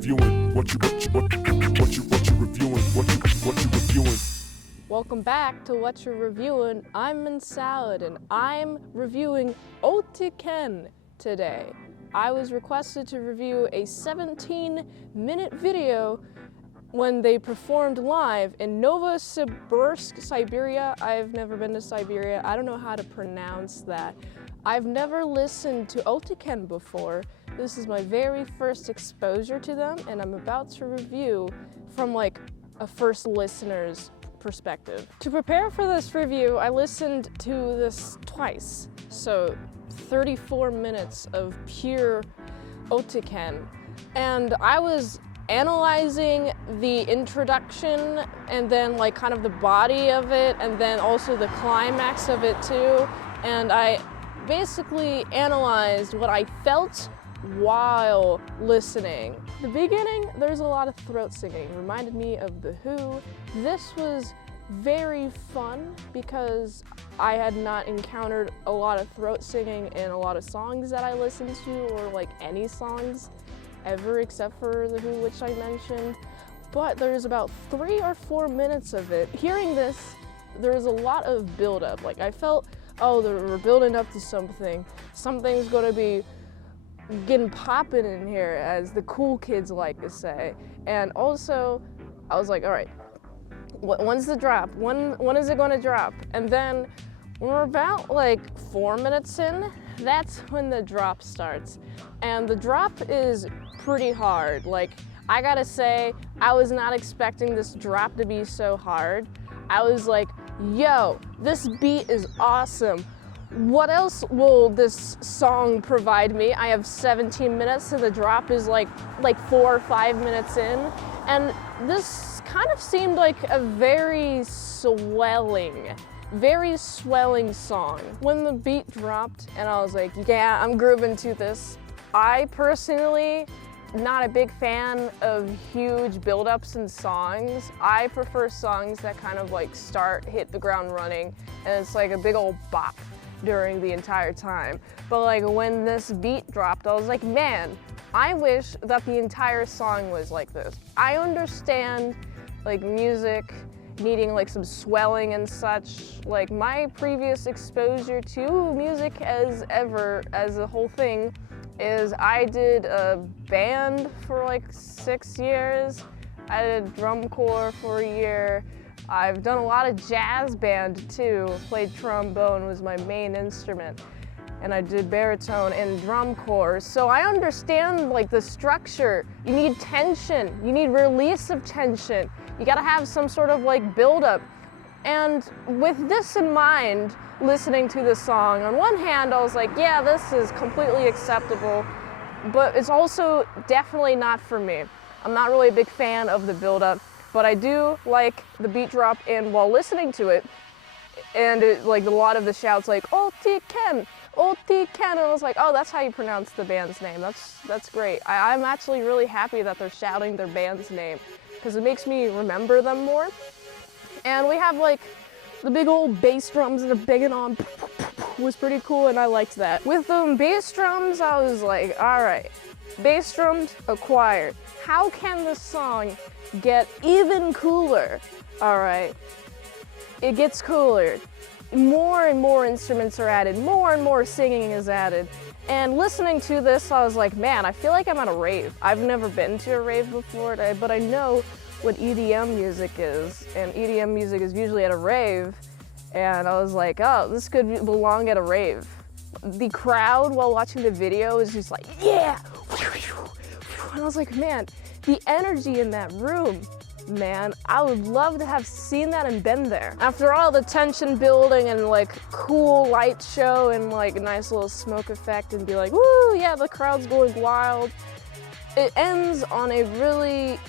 reviewing? What you reviewing? What you reviewing? Welcome back to What You're Reviewing. I'm Mint Salad and I'm reviewing OTYKEN today. I was requested to review a 17-minute video when they performed live in Novosibirsk, Siberia. I've never been to Siberia. I don't know how to pronounce that. I've never listened to OTYKEN before. This is my very first exposure to them, and I'm about to review from like a first listener's perspective. To prepare for this review, I listened to this twice. So 34 minutes of pure OTYKEN. And I was analyzing the introduction and then like kind of the body of it and then also the climax of it too. And I basically analyzed what I felt while listening. The beginning, there's a lot of throat singing. Reminded me of The Who. This was very fun because I had not encountered a lot of throat singing in a lot of songs that I listened to, or like any songs ever except for The Who, which I mentioned. But there's about 3 or 4 minutes of it. Hearing this, there's a lot of buildup. Like I felt, oh, we're building up to something. Something's gonna be getting popping in here, as the cool kids like to say. And also, I was like, all right, when's the drop? When is it gonna drop? And then when we're about like 4 minutes in, that's when the drop starts. And the drop is pretty hard. Like, I gotta say, I was not expecting this drop to be so hard. I was like, yo, this beat is awesome. What else will this song provide me? I have 17 minutes, so the drop is like 4 or 5 minutes in. And this kind of seemed like a very swelling song. When the beat dropped and I was like, yeah, I'm grooving to this. I personally, not a big fan of huge build-ups in songs. I prefer songs that kind of like hit the ground running, and it's like a big old bop during the entire time. But like when this beat dropped, I was like, man, I wish that the entire song was like this. I understand like music needing like some swelling and such. Like my previous exposure to music as a whole thing is I did a band for like 6 years. I did drum corps for a year. I've done a lot of jazz band too. Played trombone, was my main instrument. And I did baritone and drum corps. So I understand like the structure. You need tension, you need release of tension. You gotta have some sort of like buildup. And with this in mind, listening to this song, on one hand I was like, yeah, this is completely acceptable, but it's also definitely not for me. I'm not really a big fan of the buildup. But I do like the beat drop, and while listening to it, and like a lot of the shouts like, OTYKEN, OTYKEN, and I was like, oh, that's how you pronounce the band's name. That's great. I'm actually really happy that they're shouting their band's name, because it makes me remember them more. And we have like the big old bass drums that are banging on, was pretty cool, and I liked that. With the bass drums, I was like, all right, bass drums acquired. How can this song get even cooler? All right, it gets cooler. More and more instruments are added, more and more singing is added. And listening to this, I was like, man, I feel like I'm at a rave. I've never been to a rave before, but I know what EDM music is, and EDM music is usually at a rave. And I was like, oh, this could belong at a rave. The crowd while watching the video is just like, yeah! And I was like, man, the energy in that room, man, I would love to have seen that and been there. After all the tension building and like cool light show and like a nice little smoke effect and be like, woo, yeah, the crowd's going wild. It ends on a really,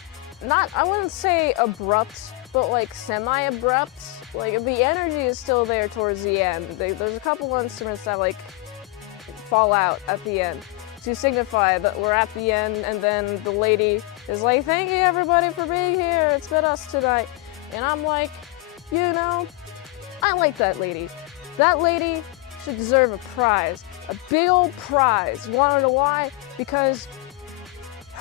I wouldn't say abrupt, but like semi-abrupt. Like the energy is still there towards the end. There's a couple instruments that like fall out at the end to signify that we're at the end, and then the lady is like, thank you everybody for being here, it's been us tonight. And I'm like, you know, I like that lady. That lady should deserve a prize, a big old prize. You wanna know why? Because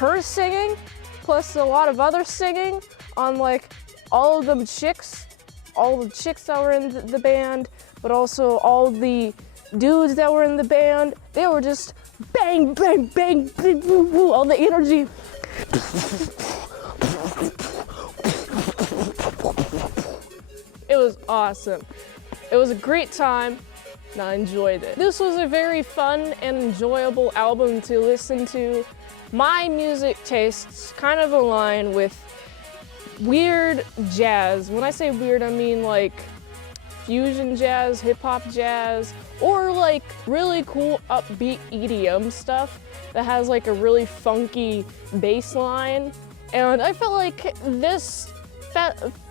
her singing plus a lot of other singing on like all the chicks that were in the band, but also all the dudes that were in the band. They were just bang, bang, bang, bang, boo, boo, all the energy. It was awesome. It was a great time, and I enjoyed it. This was a very fun and enjoyable album to listen to. My music tastes kind of align with weird jazz. When I say weird, I mean like fusion jazz, hip-hop jazz, or like really cool upbeat EDM stuff that has like a really funky bass line. And I felt like this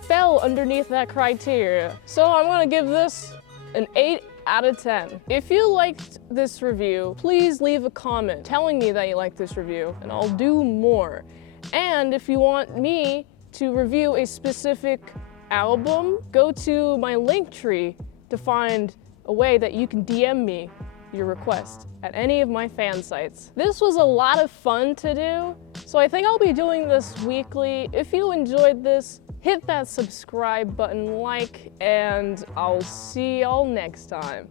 fell underneath that criteria. So I'm gonna give this an 8 out of 10. If you liked this review, please leave a comment telling me that you liked this review, and I'll do more. And if you want me to review a specific album, go to my link tree to find a way that you can DM me your request at any of my fan sites. This was a lot of fun to do, so I think I'll be doing this weekly. If you enjoyed this, hit that subscribe button, and I'll see y'all next time.